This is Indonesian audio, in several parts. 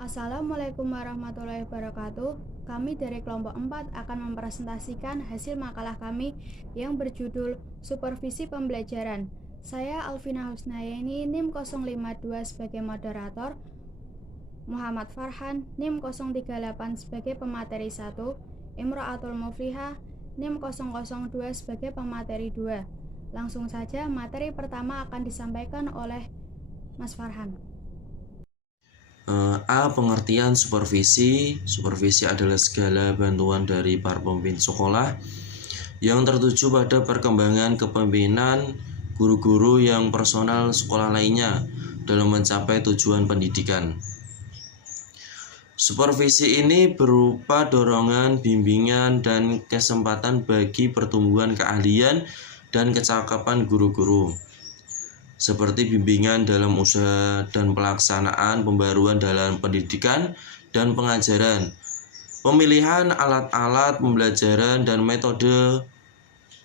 Assalamualaikum warahmatullahi wabarakatuh. Kami dari kelompok 4 akan mempresentasikan hasil makalah kami yang berjudul Supervisi Pembelajaran. Saya Alvina Husnayeni, NIM 052 sebagai moderator, Muhammad Farhan, NIM 038 sebagai pemateri 1, Imro'atul Muflihah, NIM 002 sebagai pemateri 2. Langsung saja materi pertama akan disampaikan oleh Mas Farhan. Pengertian supervisi. Supervisi adalah segala bantuan dari para pemimpin sekolah yang tertuju pada perkembangan kepemimpinan guru-guru yang personal sekolah lainnya dalam mencapai tujuan pendidikan. Supervisi ini berupa dorongan, bimbingan, dan kesempatan bagi pertumbuhan keahlian dan kecakapan guru-guru, seperti bimbingan dalam usaha dan pelaksanaan pembaruan dalam pendidikan dan pengajaran, pemilihan alat-alat pembelajaran dan metode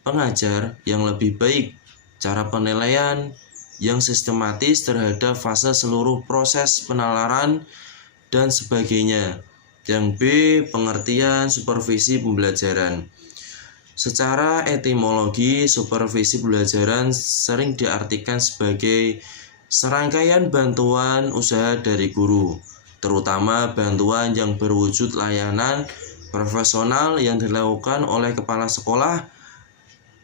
pengajar yang lebih baik, cara penilaian yang sistematis terhadap fase seluruh proses penalaran, dan sebagainya. Yang B, pengertian supervisi pembelajaran. Secara etimologi, supervisi pembelajaran sering diartikan sebagai serangkaian bantuan usaha dari guru, terutama bantuan yang berwujud layanan profesional yang dilakukan oleh kepala sekolah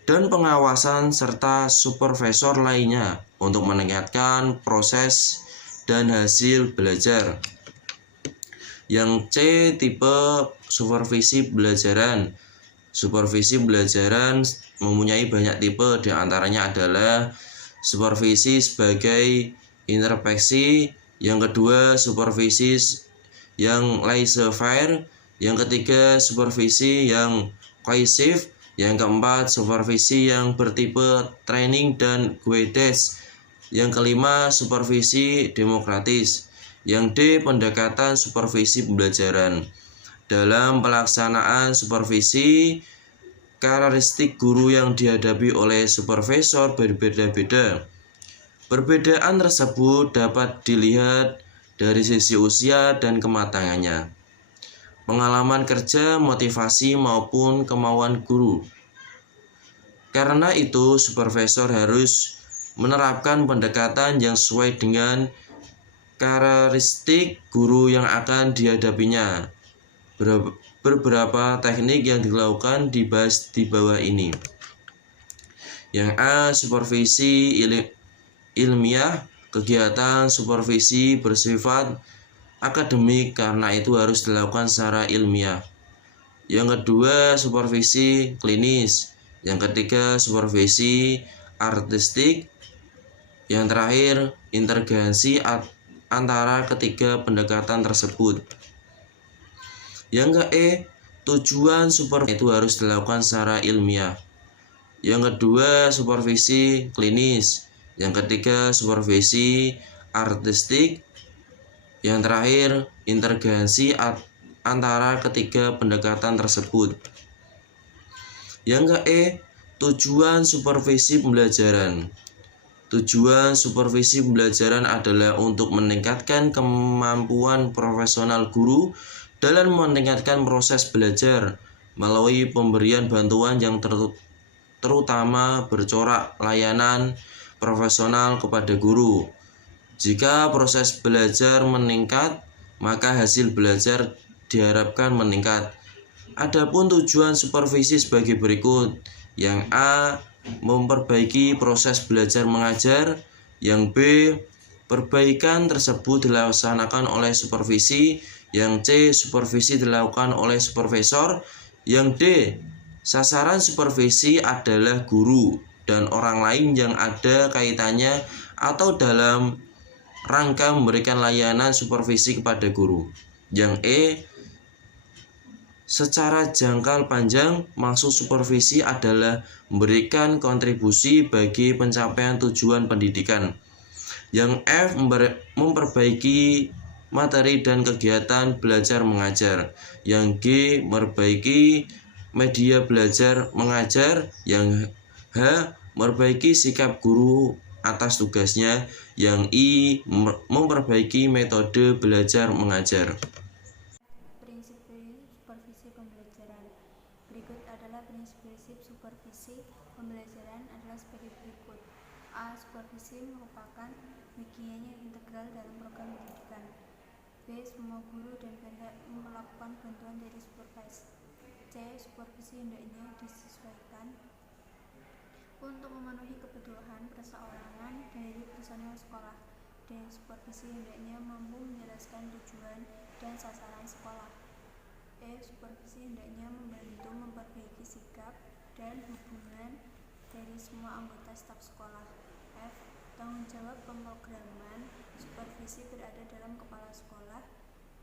dan pengawasan serta supervisor lainnya untuk meningkatkan proses dan hasil belajar. Yang C, tipe supervisi pembelajaran. Supervisi pembelajaran mempunyai banyak tipe, diantaranya adalah supervisi sebagai introspeksi, yang kedua supervisi yang laissez-faire, yang ketiga supervisi yang cohesive, yang keempat supervisi yang bertipe training dan guided, yang kelima supervisi demokratis, yang D, pendekatan supervisi pembelajaran. Dalam pelaksanaan supervisi, karakteristik guru yang dihadapi oleh supervisor berbeda-beda. Perbedaan tersebut dapat dilihat dari sisi usia dan kematangannya, pengalaman kerja, motivasi, maupun kemauan guru. Karena itu, supervisor harus menerapkan pendekatan yang sesuai dengan karakteristik guru yang akan dihadapinya. Beberapa teknik yang dilakukan dibahas di bawah ini. Yang A, supervisi ilmiah. Kegiatan supervisi bersifat akademik, karena itu harus dilakukan secara ilmiah. Yang kedua, supervisi klinis. Yang ketiga, supervisi artistik. Yang terakhir, integrasi antara ketiga pendekatan tersebut. Yang ke E, tujuan supervisi itu harus dilakukan secara ilmiah. Yang kedua, supervisi klinis. Yang ketiga, supervisi artistik. Yang terakhir, integrasi antara ketiga pendekatan tersebut. Yang ke E, tujuan supervisi pembelajaran. Tujuan supervisi pembelajaran adalah untuk meningkatkan kemampuan profesional guru dalam meningkatkan proses belajar melalui pemberian bantuan yang terutama bercorak layanan profesional kepada guru. Jika proses belajar meningkat, maka hasil belajar diharapkan meningkat. Adapun tujuan supervisi sebagai berikut. Yang A, memperbaiki proses belajar mengajar. Yang B, perbaikan tersebut dilaksanakan oleh supervisi. Yang C, supervisi dilakukan oleh supervisor. Yang D, sasaran supervisi adalah guru dan orang lain yang ada kaitannya atau dalam rangka memberikan layanan supervisi kepada guru. Yang E, secara jangka panjang, maksud supervisi adalah memberikan kontribusi bagi pencapaian tujuan pendidikan. Yang F, memperbaiki materi dan kegiatan belajar mengajar. Yang G, memperbaiki media belajar mengajar. Yang H, memperbaiki sikap guru atas tugasnya. Yang I. Memperbaiki metode belajar mengajar. Prinsip-prinsip supervisi pembelajaran. Berikut adalah prinsip-prinsip supervisi pembelajaran adalah sebagai berikut. A. Supervisi merupakan bagian yang integral dalam program pendidikan. B. Semua guru dan berhak melakukan bantuan dari supervise. C. Supervisi hendaknya disesuaikan untuk memenuhi kebutuhan perseorangan dari personel sekolah. D. Supervisi hendaknya mampu menjelaskan tujuan dan sasaran sekolah. E. Supervisi hendaknya membantu memperbaiki sikap dan hubungan dari semua anggota staf sekolah. F. Tanggung jawab pemrograman supervisi berada dalam kepala sekolah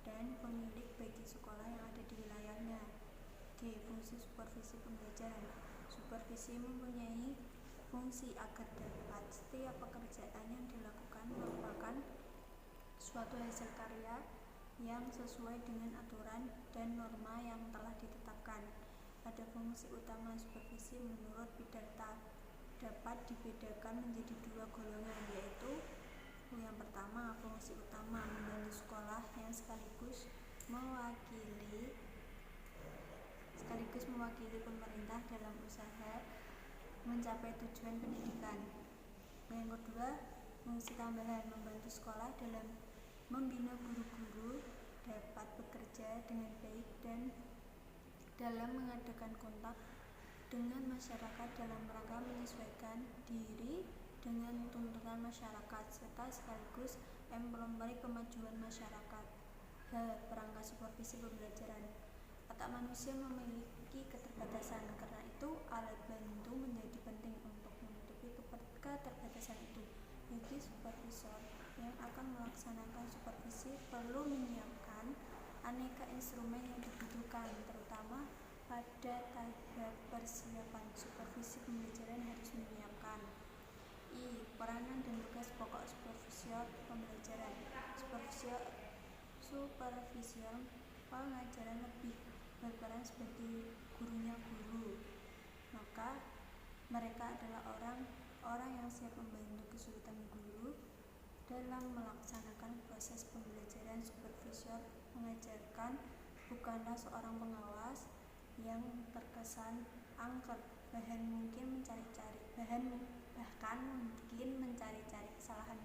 dan pemilik bagi sekolah yang ada di wilayahnya. G. Fungsi supervisi pembelajaran. Supervisi mempunyai fungsi agar dapat setiap pekerjaan yang dilakukan merupakan suatu hasil karya yang sesuai dengan aturan dan norma yang telah ditetapkan. Pada fungsi utama supervisi menurut Bidata dapat dibedakan menjadi dua golongan, yaitu yang pertama, fungsi utama membantu sekolah yang sekaligus mewakili pemerintah dalam usaha mencapai tujuan pendidikan. Yang kedua, fungsi tambahan membantu sekolah dalam membina guru-guru dapat bekerja dengan baik dan dalam mengadakan kontak dengan masyarakat dalam rangka menyesuaikan diri dengan tuntutan masyarakat serta sekaligus mempelopori kemajuan masyarakat. H. Perangkat supervisi pembelajaran. Otak manusia memiliki keterbatasan, karena itu alat bantu menjadi penting untuk menutupi keterbatasan itu. Bagi supervisor yang akan melaksanakan supervisi perlu menyiapkan aneka instrumen yang dibutuhkan, terutama pada tahap persiapan supervisi pembelajaran harus menyiapkan. I. Peranan dan tugas pokok supervisor pembelajaran. Supervisor pengajaran lebih berperan sebagai gurunya guru, maka mereka adalah orang yang siap membantu kesulitan guru dalam melaksanakan proses pembelajaran. Supervisor mengajarkan bukanlah seorang pengawas yang terkesan angker, bahkan mungkin mencari-cari kesalahan